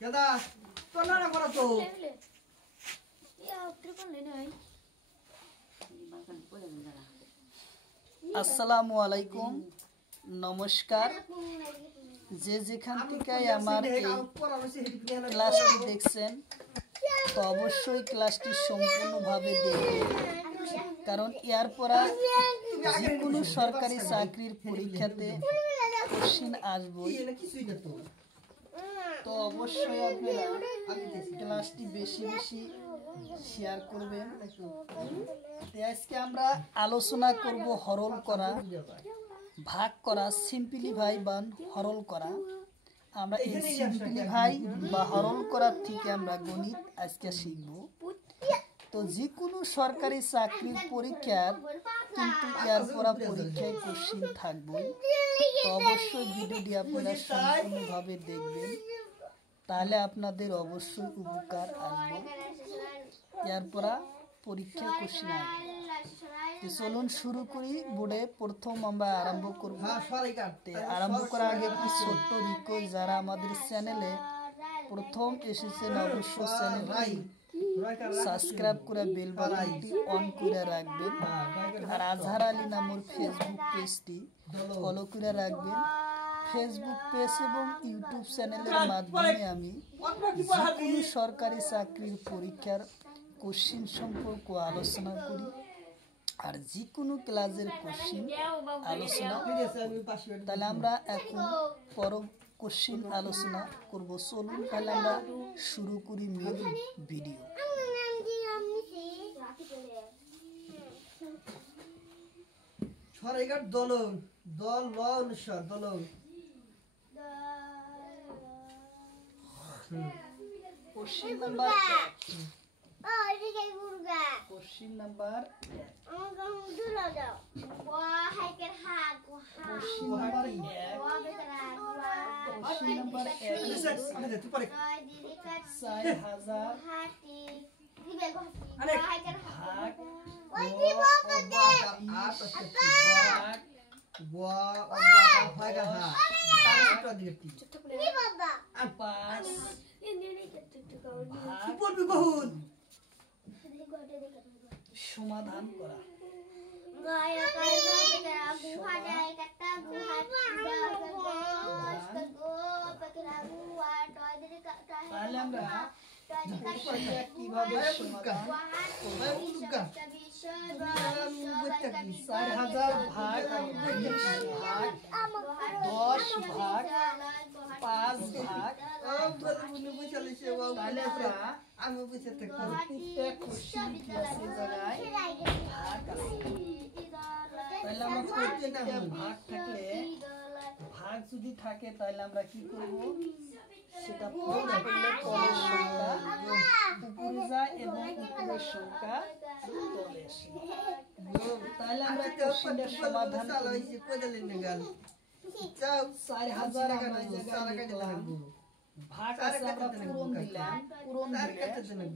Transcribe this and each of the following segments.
দাদা তোর না করা তো আসসালামু আলাইকুম নমস্কার যে যেখান থেকে আমার এই ক্লাসটি দেখছেন তো অবশ্যই ক্লাসটি সম্পূর্ণভাবে দেখবেন কারণ এর পরে যে কোনো সরকারি চাকরির পরীক্ষাতে কোশ্চেন আসবেই তো অবশ্যই আপনারা ক্লাসটি বেশি বেশি শেয়ার করবেন। আজকে আমরা আলোচনা করব হরল করা, ভাগ করা, সিম্পলিফাই বা হরল করা। আমরা এই সিম্পলিফাই বা হরল করার থেকে আমরা গণিত আজকে শিখব। তো যে কোনো সরকারি চাকরির পরীক্ষার কিন্তু এর পরে পরীক্ষায় কোশ্চেন থাকবে, তো অবশ্যই ভিডিওটি আপনারা সম্পূর্ণভাবে দেখবেন, তাহলে আপনাদের অবশ্যই উপকার আসবে। এরপরে পরীক্ষায় কোশ্চেন আসবে। তো চলুন শুরু করি। বোর্ডে প্রথম আমরা আরম্ভ করব। আরম্ভ করার আগে একটি ছোট্ট রিকোয়েস্ট, যারা আমাদের চ্যানেলে প্রথম এসেছেন অবশ্যই চ্যানেলটি সাবস্ক্রাইব করে বেল বাটনটি অন করে রাখবেন, আর আজহার আলী নামের ফেসবুক পেজটি ফলো করে রাখবেন। ফেসবুক পেজ এবং ইউটিউব চ্যানেলের মাধ্যমে আমি যে কোনো সরকারি চাকরির পরীক্ষার কোশ্চেন সম্পর্কে আলোচনা করি, আর যে কোনো ক্লাসের কোশ্চেন আলোচনা। তাহলে আমরা এখন কোশ্চেন আলোচনা করব। চলুন তাহলে আমরা শুরু করি মেন ভিডিও। সরাইঘাট দলং দল ল অনুসার দলং কোশ্চেন নাম্বার কোশ্চেন নাম্বার সমাধান করা। তাহলে আমরা কিভাবে সমাধান করব? 4000 ভাগ 20 ভাগ 10 ভাগ 5 ভাগ। তাহলে আমরা প্রত্যেকটা কোশ্চেন কি আছে জায়গায় ভাগ আছে। তাহলে আমরা প্রত্যেকটা ভাগ থাকলে, ভাগ যদি থাকে তাহলে আমরা কি করব, সেটা পূরণ করলে তলের সংখ্যা উপরে যায় এবং উপরের সংখ্যা তলে আসে। তাহলে আমরা কোশ্চেনের সমাধান করি। 4000 আমরা এই জায়গায় লিখলাম, ভাগ আছে আমরা পূরণ দিলাম, পূরণ দিলে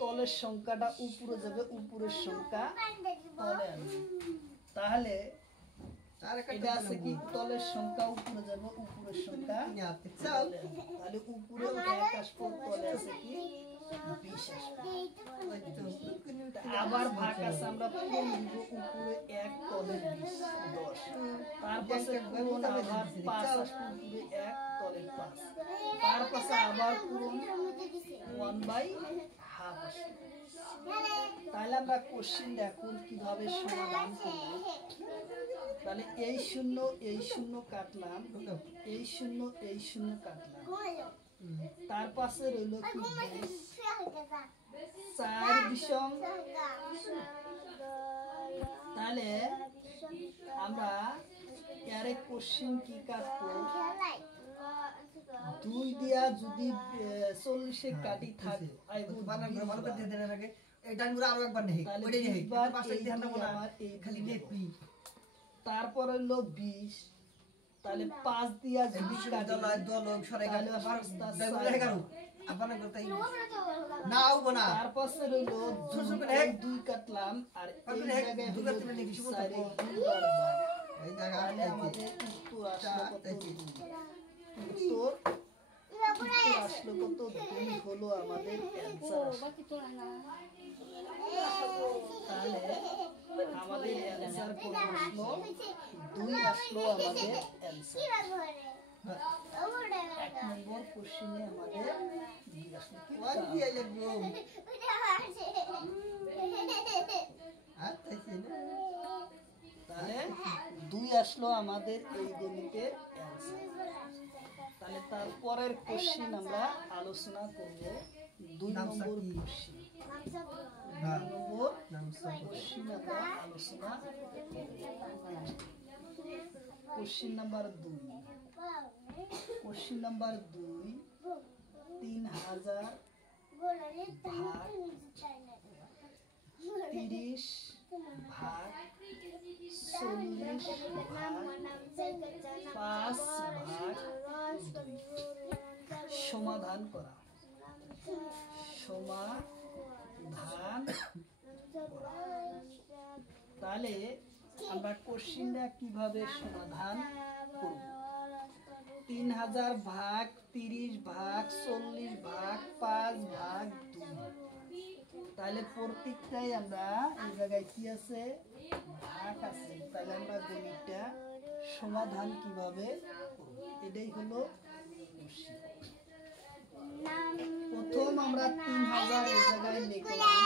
তলের সংখ্যাটা উপরে যাবে, উপরের সংখ্যা তলে আসবে। তাহলে এটা আছে কি, তলের সংখ্যা উপরে যাবে, উপরের সংখ্যা তলে আসবে। তাহলে উপরে 1 আসবে, তলে আছে কি 20 আসবে। আবার ভাগ আছে আমরা পূরণ দিব, উপরে 1 তলে 20 10। তারপরে পূরণ আবার 5 আসবে, উপরে 1 তলে 5। তারপরে আবার পূরণ 1/2 আসবে। তাহলে আমরা কোশ্চেন দেখুন কিভাবে সমাধান করব। তাহলে এই শূন্য কাটলাম, এই শূন্য কাটলাম, তার পাশে রইল কি 4 বিষম। তাহলে আমরা এর কোশ্চেন কি কাটবো, 2 দিয়া যদি 40 কাটি থাকে তারপর হইল 20। তাহলে 5 দিয়া যদি তারপর রইল 2 কাটলাম, আর এই জায়গায় আমাদের উত্তর আসলো উত্তর উত্তর আসলো কত? 2 হলো আমাদের অ্যান্সার। তাহলে আমাদের অ্যান্সার কত আসলো? 2 আসলো আমাদের অ্যান্সার। 1 নম্বর কোশ্চেনে আমাদের 2 আসলো। কি ওয়ান বললাম? দিয়ে লিখবো আর তাইছে না তাহলে 2 আসলো আমাদের এই গণিতের অ্যান্সার। তাহলে তারপরের কোশ্চেন আমরা আলোচনা করব 2 নামসা নম্বর কি? কোশ্চেন। হ্যাঁ 2 নম্বর নামসা কোশ্চেন আমরা আলোচনা কোশ্চেন নাম্বার 2। কোশ্চেন নাম্বার 2, 3000 ভাগ 30 ভাগ 40 ভাগ 5 ভাগ 2 সমাধান করা। সমাধান করা। তাহলে আমরা কোশ্চেনটা কিভাবে সমাধান করব? 3000 ভাগ 30 ভাগ 40 ভাগ 5 ভাগ 2। তাহলে প্রত্যেকটাই আমরা এই জায়গায় কি আছে? ভাগ আছে। তাহলে আমরা গণিতটা সমাধান কিভাবে করব? এটাই হলো কোশ্চেন। প্রথম আমরা 3000 এই জায়গায় লিখলাম,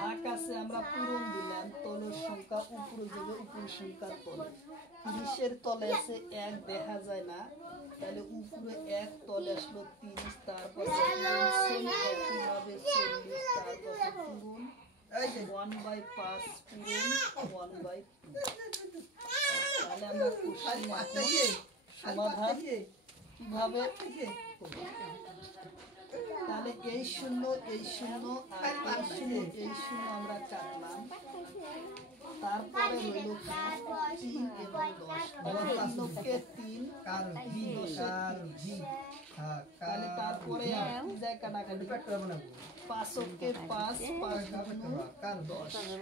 ভাগ আছে আমরা পূরণ দিলাম, তলের সংখ্যা উপরে যাবে, উপরের সংখ্যা তলে। 30 এর তলে আছে 1, দেখা যায় না, তাহলে উপরে 1, তলে আসলো 30, তারপর একইভাবে 40, তারপর পূরণ এই যে 1/5 পূরণ 1/2। তাহলে আমরা কোশ্চেন সমাধান কিভাবে করব? তাহলে এই শূন্য এই শূন্য আর এই শূন্য এই শূন্য আমরা কাটলাম, তারপরে রইল 3 এবং 10। তাহলে 3 কার ভি কার ভি হ্যাঁ তাহলে তারপরে আর কি যায় কাটাকাটি? পেট করে বানাবো 5 কে 5 5 কার 10 10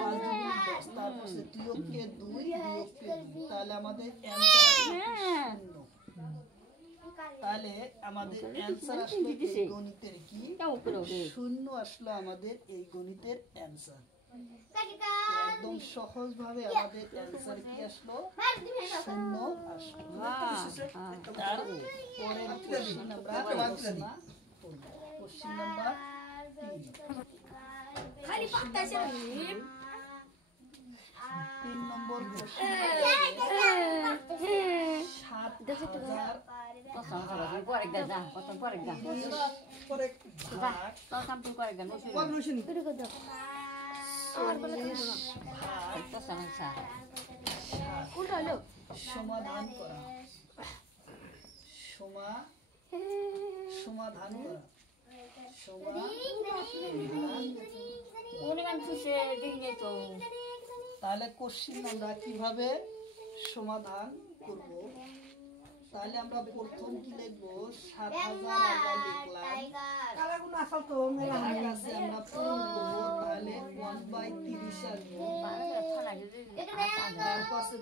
5 দুগুণ 10, তারপর 2 কে 2 2 কে 2। তাহলে আমাদের অ্যান্সার আসলো 0। তাহলে আমাদের অ্যান্সার আসলো এই গণিতের কি? 0 আসলো আমাদের এই গণিতের অ্যান্সার। একদম সহজ ভাবে আমাদের অ্যান্সার কি আসলো? 0 আসলো। তারপরের কোশ্চেন আমরা আলোচনা করব। Question number 3। খালি পাতাছে 3 নম্বর কোশ্চেন 7000 পরে ভাগ কোন রুশনি 40 ভাগ 7 সমাধান করা। সমাধান করা। তাহলে কোশ্চেন আমরা কিভাবে সমাধান করব? তাহলে আমরা প্রথম কি লিখবো? 7000 আমরা লিখলাম, কালা গুণ আসল তো মেলা ভাগ আছে আমরা পূরণ করব, তাহলে 1/30 আসবো, তার পাশে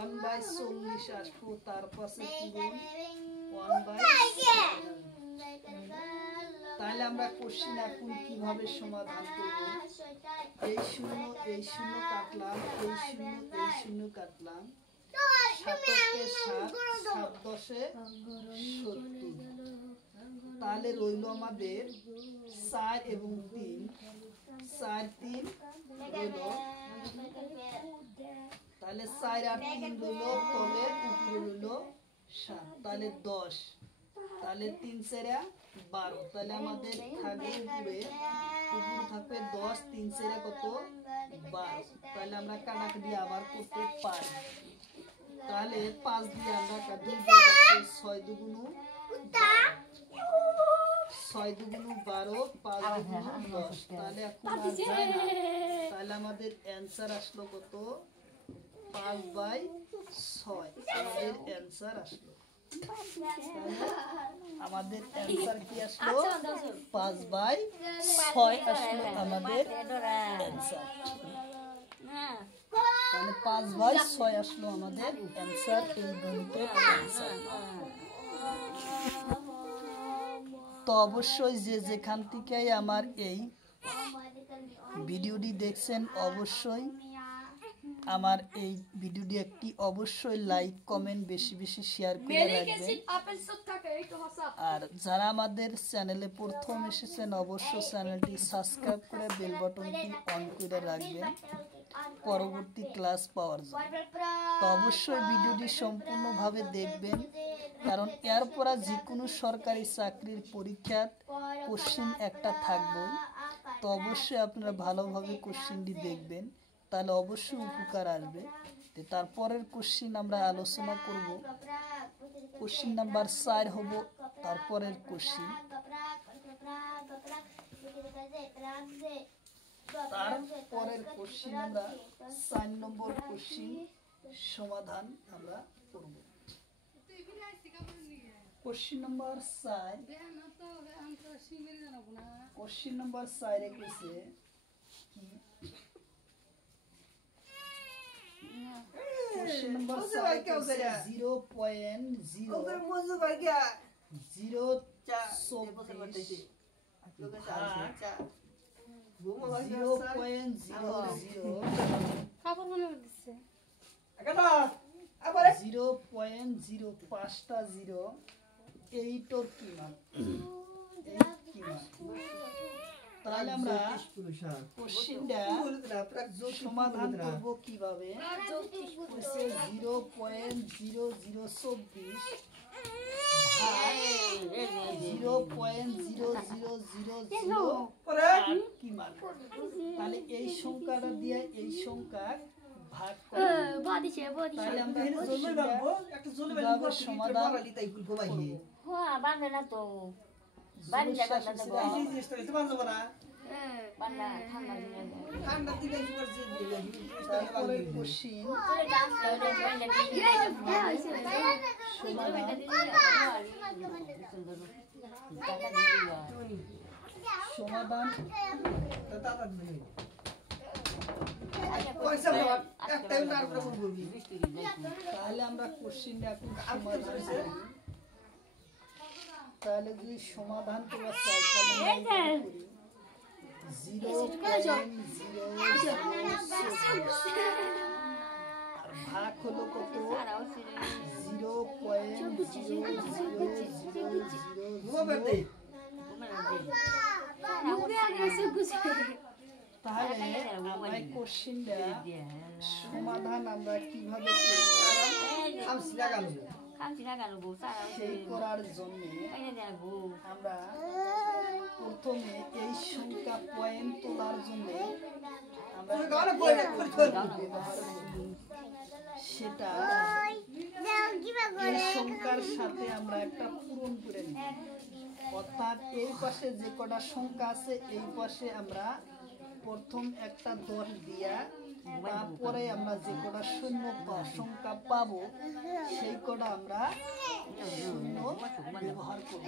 1/40 আসবো, তার পাশে পূরণ 1/40। তাহলে আমরা কোশ্চেন এখন কিভাবে সমাধান করব? এই শূন্য কাটলাম, এই শূন্য কাটলাম, 7 কে 7 7 10 70। তাহলে রইল আমাদের 4 এবং 3, 4 3 রইল, তাহলে 4 আর 3 রইল তলে, উপরে রইল 7, তাহলে 10, তাহলে 3 4 12, তাহলে আমাদের থাকবে উপরে থাকবে 10, 3 4 কত 12। তাহলে আমরা কাটাকাটি আবার করতে পারি। তাহলে 5 দিয়ে আমরা কাটি, 6 দুগুণ 12, 5 দুগুণ 10। তাহলে এখন আর যায় না, তাহলে আমাদের অ্যান্সার আসলো কত? 5/6 আমাদের অ্যান্সার আসলো। আমাদের অ্যান্সার কি আসলো? 5/6 আসলো আমাদের অ্যান্সার। তাহলে 5/6 আসলো আমাদের অ্যান্সার, এই গণিতের অ্যান্সার। তো অবশ্যই যে যেখান থেকে আমার এই ভিডিওটি দেখছেন অবশ্যই আমার এই ভিডিওটি একটি অবশ্যই লাইক কমেন্ট বেশি বেশি শেয়ার করে রাখবেন। আর যারা আমাদের চ্যানেলে প্রথম এসেছেন অবশ্যই চ্যানেলটি সাবস্ক্রাইব করে বেল বাটনটি অন করে রাখবেন পরবর্তী ক্লাস পাওয়ার জন্য। তো অবশ্যই ভিডিওটি সম্পূর্ণভাবে দেখবেন, কারণ এরপর যে কোনো সরকারি চাকরির পরীক্ষার কোশ্চিন একটা থাকবেই। তো অবশ্যই আপনারা ভালোভাবে কোশ্চিনটি দেখবেন, তাহলে অবশ্যই উপকার আসবে। তো তারপরের কোশ্চিন আমরা আলোচনা করব, কোশ্চিন নাম্বার 4 হব তারপরের কোশ্চিন। তারপরের কোশ্চিন আমরা 4 নম্বর কোশ্চিন সমাধান আমরা করব। কোশ্চিন নাম্বার 4, কোশ্চিন নাম্বার 4 এ কইছে কি, কোশ্চিন নাম্বার 4 কইছে 0.024 0.05 কি মান, তাহলে আমরা কোশ্চিনটা সমাধান করব কিভাবে। 0.0024 ভাগ 0.0008 কি মান, তাহলে এই সংখ্যাটা দিয়ে এই সংখ্যা ভাগ করব। তাহলে আমরা কিভাবে সমাধান তারপরে কোশ্চিন সমাধান তাহলে আমরা কোশ্চিনটা এখন সমাধান করি। তাহলে যদি সমাধান করা চাই তাহলে করি 0.0 আর ভাগ হলো কত 0.0000। তাহলে আমরা কোশ্চিনটা সমাধান আমরা কিভাবে করব সেই করার জন্য আমরা প্রথমে এই সংখ্যা পয়েন্ট তোলার জন্য আমরা সেটা এই সংখ্যার সাথে আমরা একটা পূরণ করে নিই, অর্থাৎ এই পাশে যে কটা সংখ্যা আছে এই পাশে আমরা প্রথম একটা 10 দিয়া তারপরে আমরা যে কটা শূন্য সংখ্যা পাবো সেই কটা আমরা শূন্য ব্যবহার করব।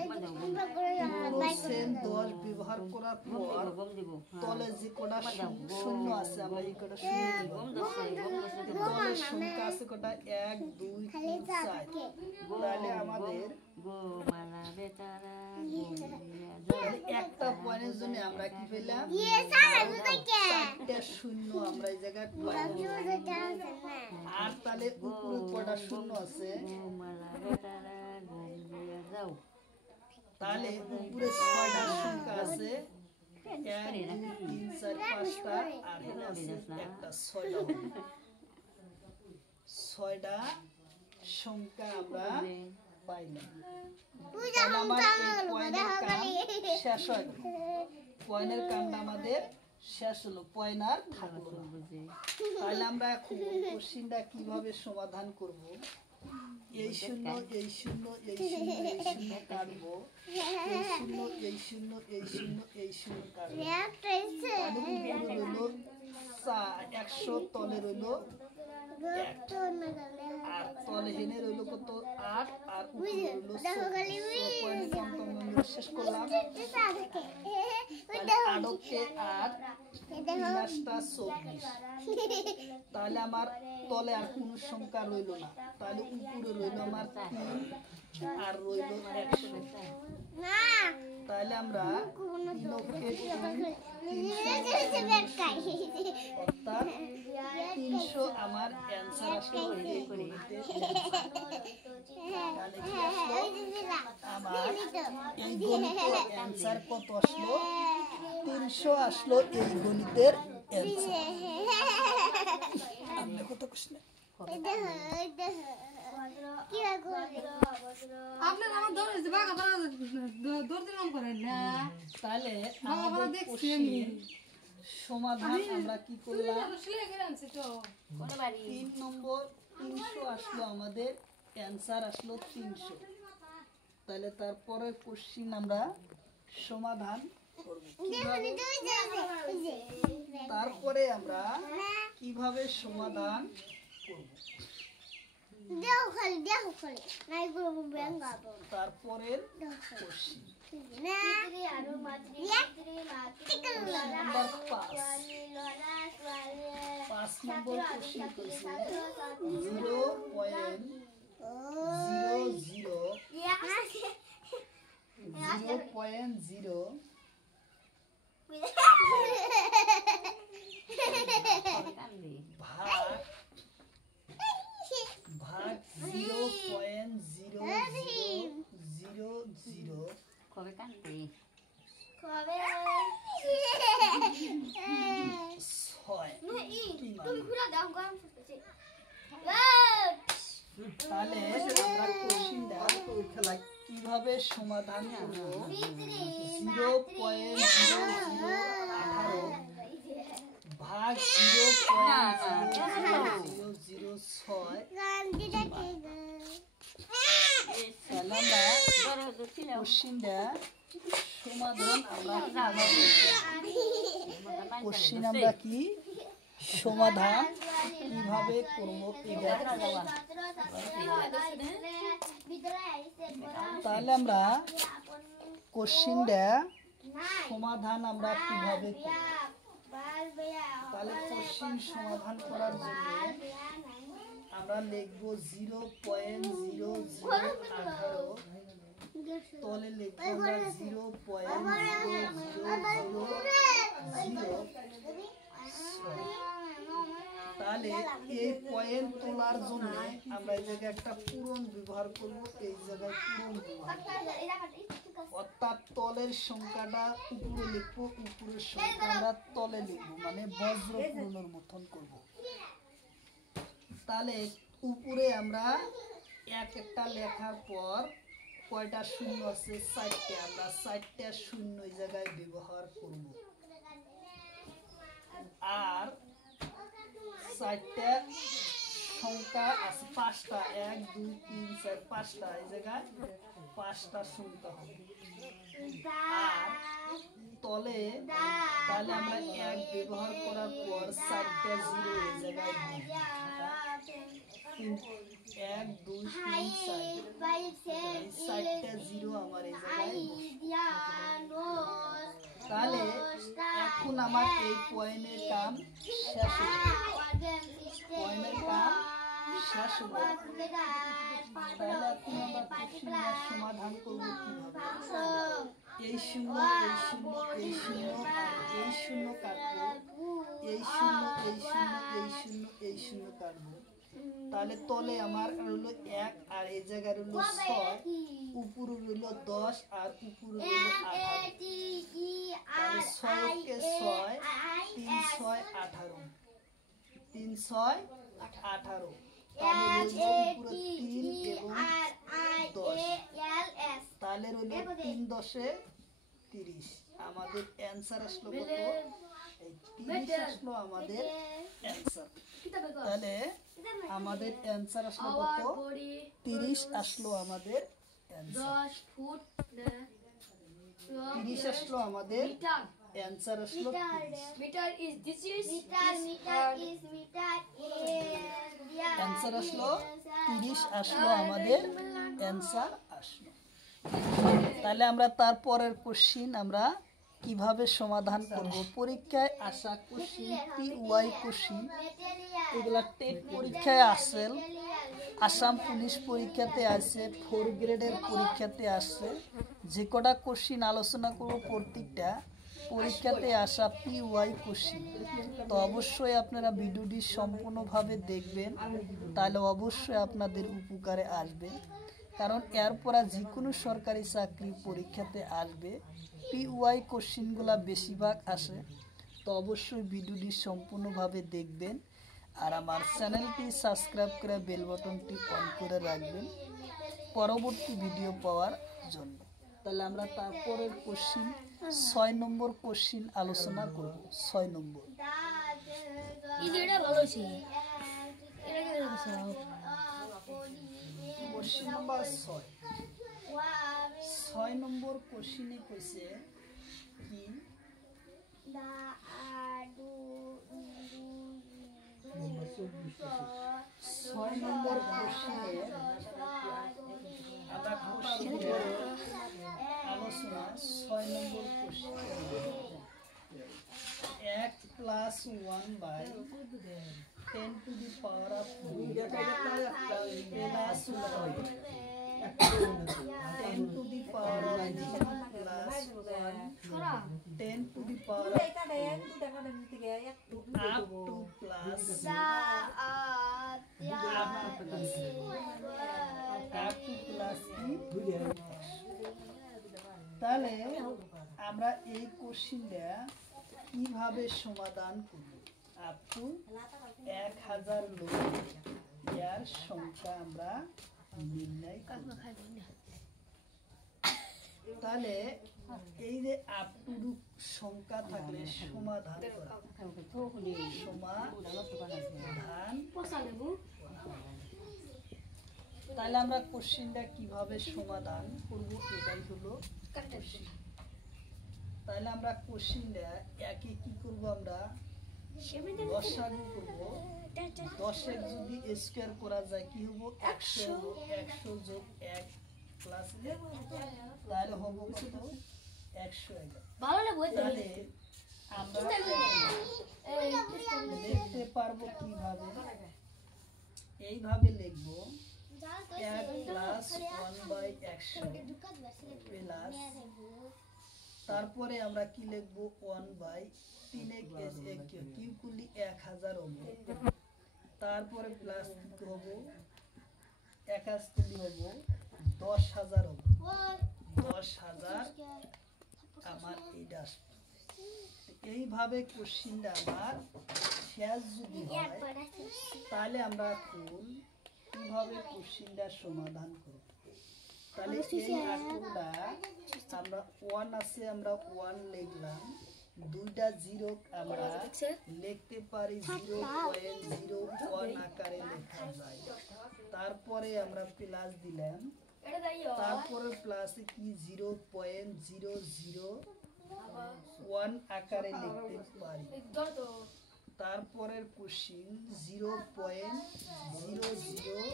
10 ব্যবহার করার পর তলে যে কটা শূন্য আছে আমরা এই কটা শূন্য তলে সংখ্যা আছে কটা 1 2 3 4। তাহলে আমাদের একটা পয়েন্টের জন্য আমরা কি পেলাম 4টা শূন্য আমরা এই জায়গায় পাইলাম। আর তাহলে উপরে কটা শূন্য আছে, তাহলে উপরে 6টা সংখ্যা আছে 1 2 3 4 5টা আর এখানে আছে একটা 6টা সংখ্যা আমরা পাইলাম। তাহলে আমার এই পয়েন্টের কাম শেষ হয়, পয়েন্টের কামটা আমাদের শেষ হলো, পয়েন্ট আর থাকলো না। তাহলে আমরা এখন কোশ্চিনটা কিভাবে সমাধান করব, এই শূন্য এই শূন্য এই শূন্য এই শূন্য কাটবো, এই শূন্য এই শূন্য এই শূন্য এই শূন্য কাটবো, রইল 100 তলে রইল 1 আর তলে হেনে রইল কত 8 আর উপরে রইল 6 পয়েন্ট আমরা শেষ করলাম। আটকে আর 24, তাহলে আমার তলে আর কোন সংখ্যা রইল না, তাহলে উপরে রইল আমার 3 আর রইল 100। তাহলে আমরা 300 আমার অ্যান্সার আসলো। আমার এই গণিতের অ্যান্সার কত আসলো? 300 আসলো এই গণিতের অ্যান্সার। আপনি কত কোশ্চেন? তাহলে আমাদের কোশ্চেন সমাধান আমরা কি করলাম? 3 নম্বর 300 আসলো, আমাদের অ্যান্সার আসলো 300। তাহলে তারপরে কোশ্চেন আমরা সমাধান করব কিভাবে, তারপরে আমরা কিভাবে সমাধান করব তারপরের কোশ্চেন নাম্বার 5 নম্বর কোশ্চেন করছে 0.00 ভাগ 0.0000 কবে কান্দে? তাহলে আমরা কোশ্চেনটা কিভাবে সমাধান করব? 0.0018 ভাগ 0.0006। কোশ্চেনটা সমাধান কোশ্চেন আমরা কি সমাধান কিভাবে করব? তাহলে আমরা কোশ্চেনটা সমাধান আমরা কিভাবে করব? তাহলে কোশ্চেন সমাধান করার জন্য আমরা লিখব 0.0018, তলে লিখব আমরা 0.0006। তাহলে এই পয়েন্ট তোলার জন্য আমরা এই জায়গায় একটা পূরণ ব্যবহার করব। এই জায়গায় পূরণ ব্যবহার অর্থাৎ তলের সংখ্যাটা উপরে লিখবো, উপরের সংখ্যা আমরা তলে লিখবো, মানে বজ্র পূরণের মতন করব। তাহলে উপরে আমরা একটা লেখার পর কয়টা শূন্য আছে? 4টা। আমরা 4টা শূন্য এই জায়গায় ব্যবহার করব। আর 4টা সংখ্যা আছে 5টা, 1 2 3 4 5টা, এই জায়গায় 5টা সংখ্যা হবে। আর তলে তাহলে আমরা 1 ব্যবহার করার পর 4টা 0 এই জায়গায় দিব। 1 2 3 4, 4টা 0 আমার এই জায়গায়। তাহলে এখন আমার এই পয়েন্টের কাম শেষ হলো। পয়েন্টের কাম শেষ হলো। তাহলে এখন আমরা কোশ্চেনের সমাধান করব কিভাবে? এই শূন্য এই শূন্য এই শূন্য এই শূন্য কাটবো, এই শূন্য এই শূন্য এই শূন্য এই শূন্য কাটবো। তাহলে তলে আমার রইল 1 আর এই জায়গায় রইল 6, উপরে রইল 10 আর উপরে রইল 18। তাহলে 6 কে 6 3 6 18, 3 6 18। তাহলে রইল উপরে 3 এবং 10, তাহলে রইল 3 10 30। আমাদের অ্যান্সার আসলো কত? এই 30 আসলো আমাদের অ্যান্সার। তাহলে আমাদের অ্যান্সার আসলো কত? 30 আসলো আমাদের অ্যান্সার। 30 আসলো আমাদের অ্যান্সার আসলো 30। অ্যান্সার আসলো 30 আসলো আমাদের অ্যান্সার আসলো। তাহলে আমরা তারপরের কোশ্চিন আমরা কিভাবে সমাধান করব। পরীক্ষায় আসা কোশ্চিন PY কোশ্চিন এগুলা টেট পরীক্ষায় আসেল, আসাম পুলিশ পরীক্ষাতে আসে, 4 গ্রেডের পরীক্ষাতে আসে। যে কটা কোশ্চিন আলোচনা করব প্রত্যেকটা পরীক্ষাতে আসা PY কোশ্চিন। তো অবশ্যই আপনারা ভিডিওটি সম্পূর্ণভাবে দেখবেন, তাহলে অবশ্যই আপনাদের উপকারে আসবে। কারণ এরপরা যে কোনো সরকারি চাকরি পরীক্ষাতে আসবে PY কোশ্চিনগুলা বেশিরভাগ আসে। তো অবশ্যই ভিডিওটি সম্পূর্ণভাবে দেখবেন আর আমার চ্যানেলটি সাবস্ক্রাইব করে বেল বাটনটি অন করে রাখবেন পরবর্তী ভিডিও পাওয়ার জন্য। তাহলে আমরা তারপরের কোশ্চিন 6 নম্বর কোশ্চিন আলোচনা করব। 6 নম্বর এটা ভালো ছিল। এটা কি করছো? কোশ্চিন নাম্বার 6 নম্বর কোশ্চিনে কইছে কি 6 নম্বর কোশ্চিনে আমরা কোশ্চিনের আলোচনা 6 নম্বর question 1 + 1 / 10 to the power of 2 plus 10 to the power of 3 plus 1 10 to the power of 2 up to plus তাহলে আমরা এই কোশ্চিনটা কিভাবে সমাধান করব। আপ টু 1000 লোক এর সংখ্যা আমরা নির্ণয় করব। তাহলে এই যে আপ টু সংখ্যা থাকলে সমাধান করা সমাধান। তাহলে আমরা কোশ্চিনটা কিভাবে সমাধান করব এটাই হলো কোশ্চিন। তাহলে আমরা কোশ্চিনটা একে কি করব, আমরা লসাগু করব। 10 এর যদি স্কয়ার করা যায় কি হবে 100 + 1 প্লাস তাহলে হবে কত 111। ভালো না বই তাহলে আমরা লিখতে পারবো কিভাবে, এইভাবে লিখব 1 + 1/100 প্লাস তারপরে আমরা কি লিখব 1/3 কিউ করলে 1000 হবে। তারপরে প্লাস কি হবে 71 হবে 10000 হবে 10000 আমার এইটা আসবে। এইভাবে কোশ্চিনটা আমার শেষ যদি হয় তাহলে আমরা কিভাবে কোশ্চিনটা সমাধান করব। তাহলে এই আঁকুটা আমরা 1 আছে আমরা 1 লিখলাম, দুইটা জিরো আমরা লিখতে পারি 0.01 আকারে লেখা যায়। তারপরে আমরা প্লাস দিলাম, তারপরে প্লাসে কি 0.001 আকারে লিখতে পারি। তারপরের কোশ্চিন 0.00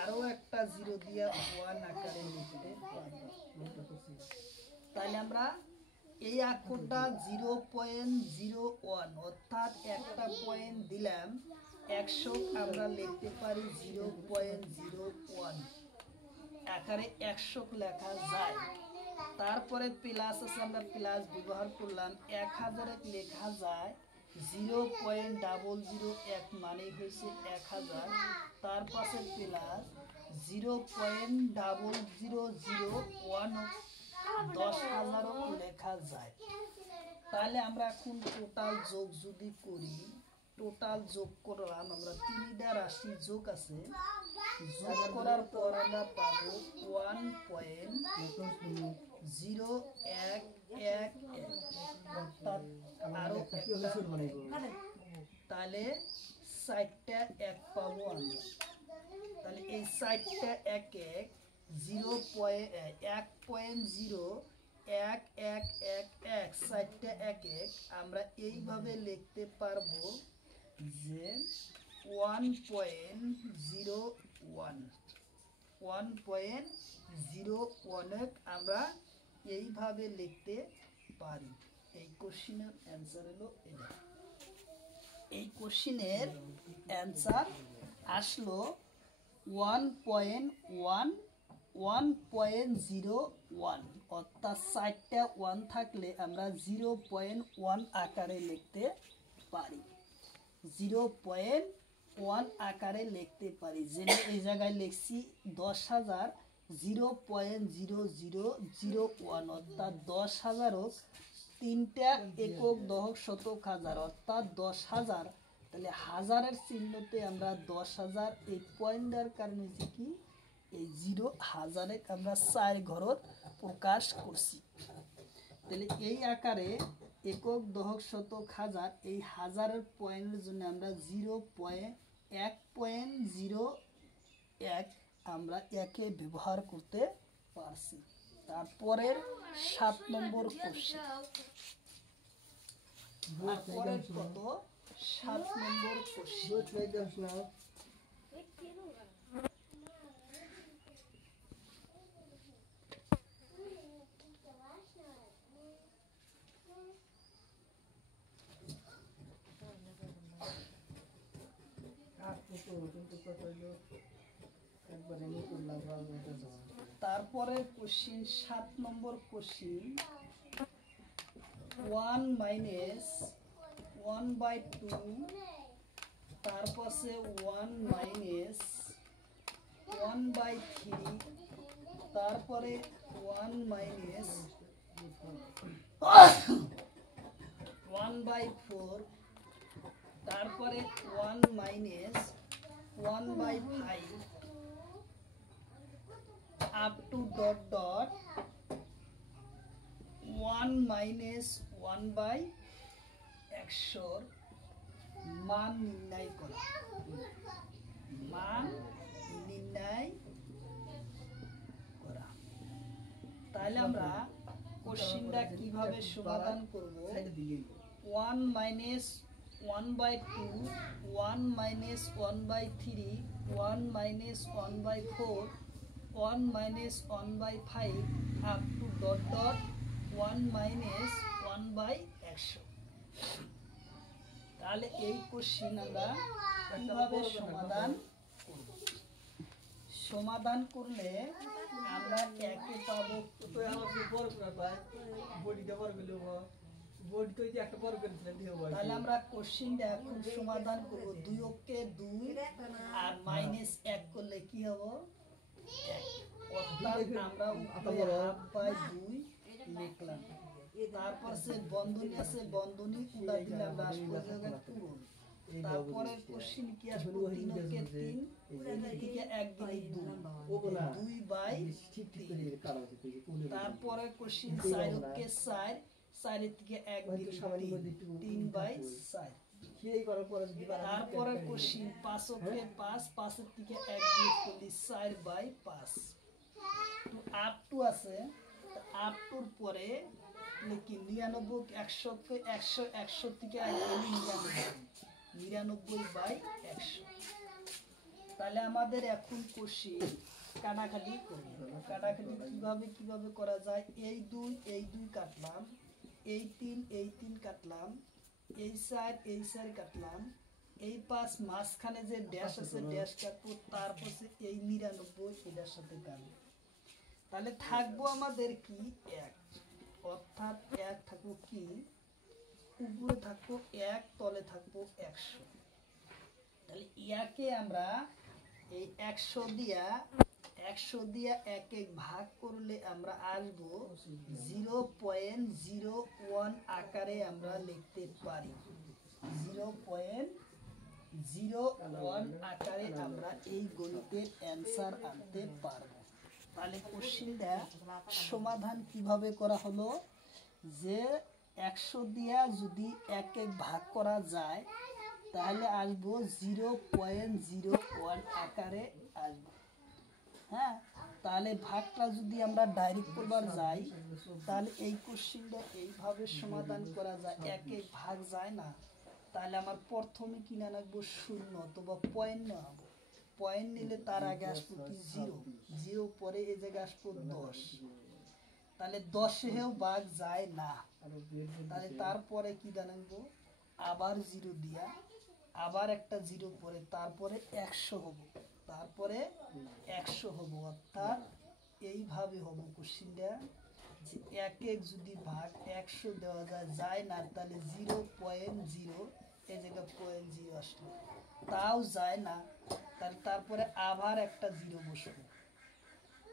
আরো একটা 0 দিয়া 1 আকারে লিখতে পারি। তাহলে আমরা এই আঁকটা 0.01 অর্থাৎ একটা পয়েন্ট দিলাম 100 আমরা লিখতে পারি 0.01 আকারে 100 লেখা যায়। তারপরে প্লাস আছে আমরা প্লাস ব্যবহার করলাম 1000 লেখা যায় 0.001 মানে হয়েছে 1000। তার পাশে প্লাস 0.0001 10,000 লেখা যায়। তাহলে আমরা এখন টোটাল যোগ যদি করি, টোটাল যোগ করলাম আমরা তিনটা রাশি যোগ আছে, যোগ করার পর আমরা পাবো 1.0111 অর্থাৎ আরো তাহলে 4টা 1 পাবো আমরা। তাহলে এই 4টা 1 0.1.01111 4টা 1 আমরা এইভাবে লিখতে পারবো যে 1.01 1.01 আমরা এইভাবে লিখতে পারি। এই কোশ্চেনের অ্যান্সার হলো এটা। এই কোশ্চেনের অ্যান্সার আসলো 1.01 অর্থাৎ 4টা 1 থাকলে আমরা 0.1 আকারে লিখতে পারি। 0.1 আকারে লিখতে পারি। যেটা এই জায়গায় লিখছি 10,000 0.0001 অর্থাৎ 10,000 তিনটা একক দশক শতক হাজার অর্থাৎ 10,000। তাহলে হাজারের চিহ্নতে আমরা 10,000 এই পয়েন্টার কারণে কি এই 0,000 আমরা 4 ঘরত প্রকাশ করছি। তাহলে এই আকারে একক দশক শতক হাজার এই হাজারের পয়েন্টের জন্য আমরা 1.01 আমরা একে ব্যবহার করতে পারছি। তারপরের 7 নম্বর কোশ্চেন। তারপরের কত 7 নম্বর কোশ্চেন। তারপরে কোশ্চেন 7 নম্বর কোশ্চেন 1 মাইনাস 1/2 তারপর সে 1 মাইনাস 1/3 তারপরে 1 মাইনাস 1/4 তারপরে 1 minus 1/5 up to dot dot 1 minus 1/100 মান নির্ণয় করা। মান নির্ণয় করা। তাহলে আমরা কোশ্চেনটা কিভাবে সমাধান করব? 1 minus 1/2 1 minus 1/3 1 minus 1/4 1 minus 1/5 up to dot dot 1 minus 1/100। তাহলে এই কোশ্চেন আমরা কিভাবে সমাধান করব? সমাধান করলে আমরা একে পাবো তাহলে আমরা কোশ্চেনটা এখন সমাধান করব। 2 কে 2 আর -1 করলে কি হবে? অর্থাৎ আমরা উপরে হাফ বাই 2 লিখলাম। তারপর সে বন্ধনী আছে বন্ধনী উড়া দিলে আমরা আসবো জায়গায় পূরণ। তারপরে কোশ্চেন কি আসবে? 3 কে 3 এদিকে 1 দিলে 2/3। তারপরে কোশ্চেন 4 কে 4 4 এর থেকে 1 দিলে 3/4। তারপরে কোশ্চেন 5 কে 5 5 এর থেকে 1 দিয়ে করলে 4/5 তো আপ টু আছে। আপ টুর পরে লিখি 99 100 কে 100 100 থেকে 99/100। তাহলে আমাদের এখন কোশ্চেন কাটাকাটি করব। কাটাকাটি কিভাবে করা যায়? এই 2 কাটলাম, এই 3 কাটলাম, এই 4 কাটলাম, এই 5 মাঝখানে যে ড্যাশ আছে ড্যাশ কাটবো, তারপর এই 99 এটার সাথে কাটবো। তাহলে থাকবো আমাদের কি 1 অর্থাৎ 1 থাকবো কি উপরে থাকবো 1 তলে থাকবো 100। তাহলে ইয়াকে আমরা এই 100 দিয়া 1 1 ভাগ করলে আমরা আসবো 0.01 আকারে আমরা লিখতে পারি। 0.01 আকারে আমরা এই গণিতের অ্যান্সার আনতে পারবো। তাহলে কোশ্চেনটা সমাধান কিভাবে করা হলো? যে 100 দিয়া যদি 1 1 ভাগ করা যায় তাহলে আসবো 0.01 আকারে আসবো। হ্যাঁ, তাহলে ভাগটা যদি আমরা ডাইরেক্ট করবার যাই তাহলে এই কোশ্চেনটা এইভাবে সমাধান করা যায়। 1 1 ভাগ যায় না, তাহলে আমার প্রথমে কিনা রাখবো 0 অথবা পয়েন্ট নেবো। পয়েন্ট নিলে তার আগে আসবো কি 0 0 পরে এই জায়গায় আসবো 10 তাহলে 10-এও ভাগ যায় না তাহলে তারপরে কি জানাবো আবার 0 দিয়া আবার একটা 0 পরে তারপরে 100 হবে তারপরে 100 হবে অর্থাৎ এইভাবে হবে কোশ্চেনটা যে এক এক যদি ভাগ 100 দেওয়া যায় না তাহলে 0.0 এই জায়গায় 0.0 আসলো তাও যায় না তাহলে তারপরে আবার একটা 0 বসবে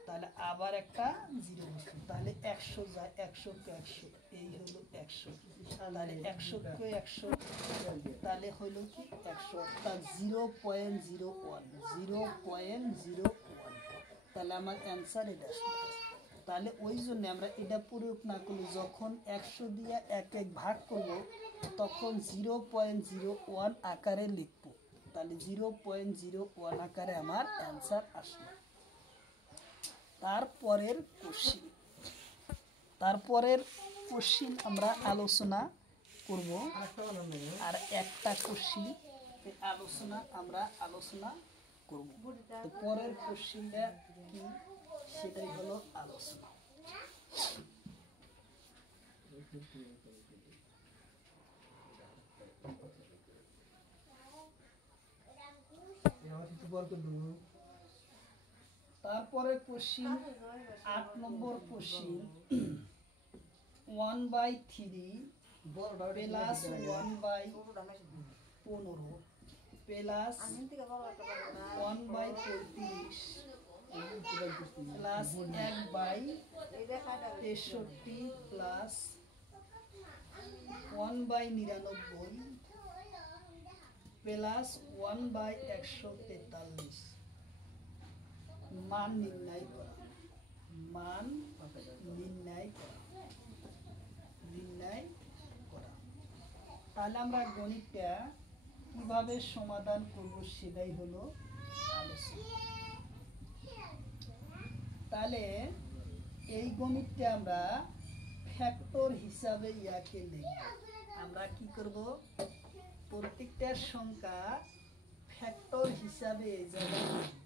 তাহলে আবার একটা 0 বসবে তাহলে 100 যায় 100 কে 100 এই হলো 100 তাহলে 100 কে 100 তাহলে হলো কি 100 অর্থাৎ 0.01 তাহলে আমার অ্যান্সার এটা আসবে তাহলে ওই জন্য আমরা এটা প্রয়োগ না করলে যখন 100 দিয়ে এক এক ভাগ করব তখন 0.01 আকারে লিখব তাহলে 0.01 আকারে আমার অ্যান্সার আসবে তারপরের কোশ্চিন আমরা আলোচনা করব আর একটা কোশ্চিন আলোচনা করব তো পরের কোশ্চিনটা কি সেটাই হলো আলোচনা তারপরে কোশ্চিন 8 নম্বর question 1/3 plus 1/15 plus 1/35 plus 1/63 plus 1/99 plus 1/143 মান নির্ণয় করা তাহলে আমরা গণিতটা কিভাবে সমাধান করব সেটাই হলো আলোচনা তাহলে এই গণিতটা আমরা ফ্যাক্টর হিসাবে ইয়াকে লিখব আমরা কি করব প্রত্যেকটা সংখ্যা ফ্যাক্টর হিসাবে এই জায়গায় লিখব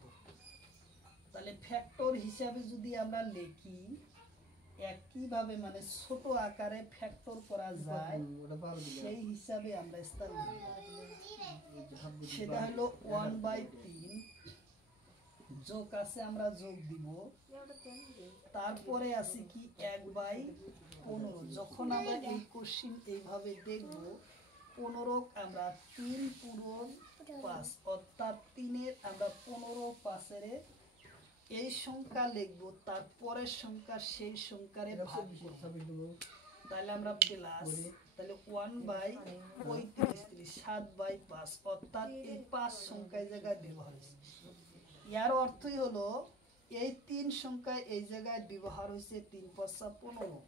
তাহলে ফ্যাক্টর হিসাবে যদি আমরা লিখি একইভাবে মানে ছোট আকারে ফ্যাক্টর করা যায় সেই হিসাবে আমরা স্থান লিখব সেটা হলো 1/3 যোগ আছে আমরা যোগ দিব তারপরে আছে কি 1/15 যখন আমরা এই কোশ্চিন এইভাবে দেখব 15 আমরা 3 পূরণ 5 অর্থাৎ 3-এর আমরা 15 5-এর এই সংখ্যা লিখব তারপরের সংখ্যা সেই সংখ্যারে ভাগ করব তাহলে আমরা প্লাস তাহলে 1/35 7/5 অর্থাৎ এই 5 সংখ্যার জায়গায় ব্যবহার হয়েছে এর অর্থই হলো এই 3 সংখ্যা এই জায়গায় ব্যবহার হয়েছে 3 × 5 = 15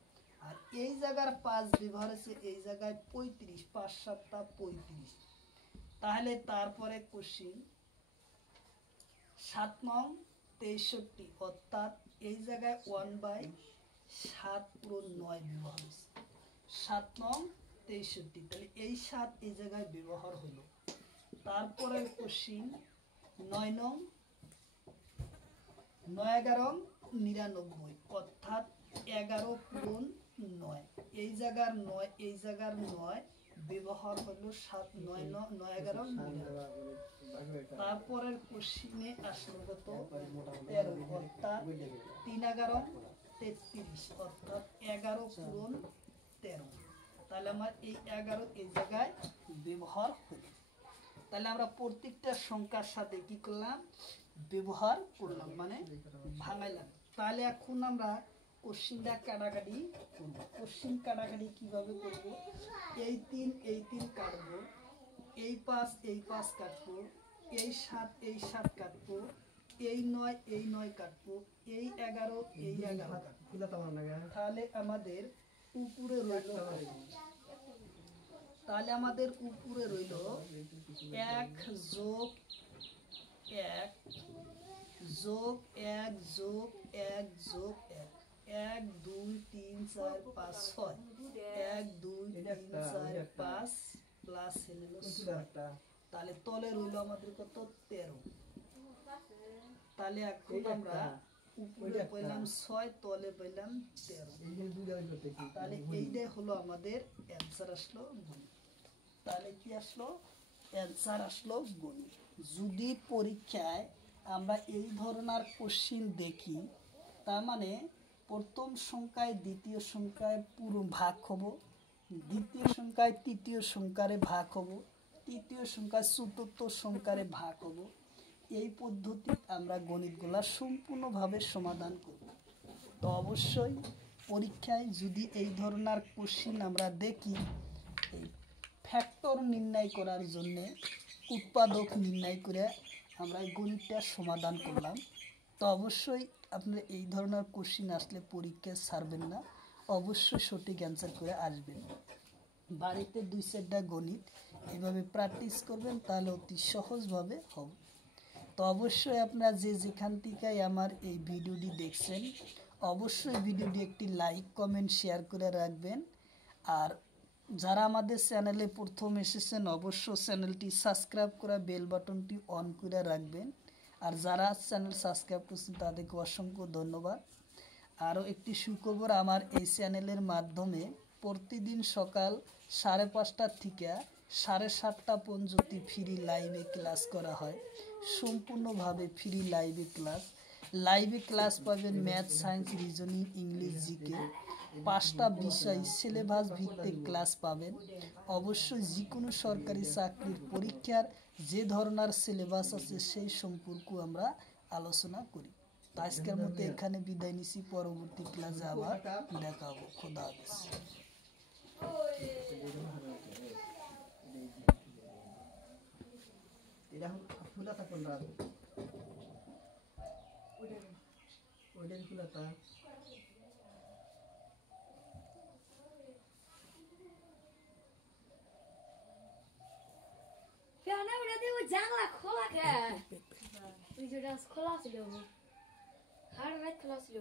আর এই জায়গার 5 ব্যবহার হয়েছে এই জায়গায় 35 5 7 = 35 তাহলে তারপরে কোশ্চিন 7 নং 63 অর্থাৎ এই জায়গায় 1/7 × 9 ব্যবহার হয়েছে 7 নং 63 তাহলে এই 7 এই জায়গায় ব্যবহার হলো তারপরে কোশ্চিন 9 নং 9-11-99 অর্থাৎ 11 × 9 এই জায়গার 9 এই জায়গার 9 ব্যবহার হলো 7 9-9-11-99 তারপরের কোশ্চিনে আসলো কত 13 অর্থাৎ 3-11-33 অর্থাৎ 11 × 13 তাহলে আমার এই 11 এই জায়গায় ব্যবহার হলো তাহলে আমরা প্রত্যেকটা সংখ্যার সাথে কি করলাম ব্যবহার করলাম মানে ভাঙাইলাম তাহলে এখন আমরা কোশ্চিনটা কাটাকাটি করব কোশ্চিন কাটাকাটি কিভাবে করব এই 3 কাটবো এই 5 কাটবো এই 7 কাটবো এই 9 কাটবো এই 11 কাটবো তাহলে আমাদের উপরে রইল তাহলে আমাদের উপরে রইল 1 যোগ 1 যোগ 1 যোগ 1 যোগ 1 1 2 3 4 5 6 1 2 3 4 5 প্লাস হলো 6 তাহলে তলে রইল আমাদের কত 13 তাহলে এখন আমরা উপরে পেলাম 6 তলে পেলাম 13 তাহলে এইটাই হলো আমাদের অ্যানসার আসলো গণিত তাহলে কি আসলো অ্যানসার আসলো গণিত যদি পরীক্ষায় আমরা এই ধরনের কোশ্চেন দেখি তার মানে প্রথম সংখ্যায় দ্বিতীয় সংখ্যায় পুরো ভাগ হব দ্বিতীয় সংখ্যায় তৃতীয় সংখ্যারে ভাগ হব তৃতীয় সংখ্যায় চতুর্থ সংখ্যারে ভাগ হব এই পদ্ধতি আমরা গণিতগুলা সম্পূর্ণভাবে সমাধান করব তো অবশ্যই পরীক্ষায় যদি এই ধরনের কোশ্চেন আমরা দেখি এই ফ্যাক্টর নির্ণয় করার জন্য উৎপাদক নির্ণয় করে আমরা এই গণিতটা সমাধান করলাম তো অবশ্যই আপনারা এই ধরনের কোশ্চেন আসলে পরীক্ষায় ছাড়বেন না অবশ্যই সঠিক অ্যান্সার করে আসবেন বাড়িতে 2-4টা গণিত এভাবে প্র্যাকটিস করবেন তাহলে অতি সহজভাবে হবে তো অবশ্যই আপনারা যে যেখান থেকে আমার এই ভিডিওটি দেখছেন অবশ্যই ভিডিওটি একটি লাইক কমেন্ট শেয়ার করে রাখবেন আর যারা আমাদের চ্যানেলে প্রথম এসেছেন অবশ্যই চ্যানেলটি সাবস্ক্রাইব করে বেল বাটনটি অন করে রাখবেন আর যারা চ্যানেল সাবস্ক্রাইব করছেন তাদেরকে অসংখ্য ধন্যবাদ আরও একটি সুখবর আমার এই চ্যানেলের মাধ্যমে প্রতিদিন সকাল 5:30 থেকে 7:30 পর্যন্ত ফ্রি লাইভে ক্লাস করা হয় সম্পূর্ণভাবে ফ্রি লাইভে ক্লাস পাবেন math science reasoning English GK 5টা বিষয় সিলেবাস ভিত্তিক ক্লাস পাবেন অবশ্যই যে কোনো সরকারি চাকরির পরীক্ষার যে ধরনের সিলেবাস আছে সেই সম্পর্কে আমরা আলোচনা করি তো আজকের মতো এখানে বিদায় নিছি পরবর্তী ক্লাসে আবার দেখা হবে খোদা হাফেজ এটা ফুলা থাকুন রাত ওইটার ফুলাটা কেন ওটা দিয়ে জানলা খোলা কে ওই যেটা খোলা ছিল আর রাত খোলা ছিল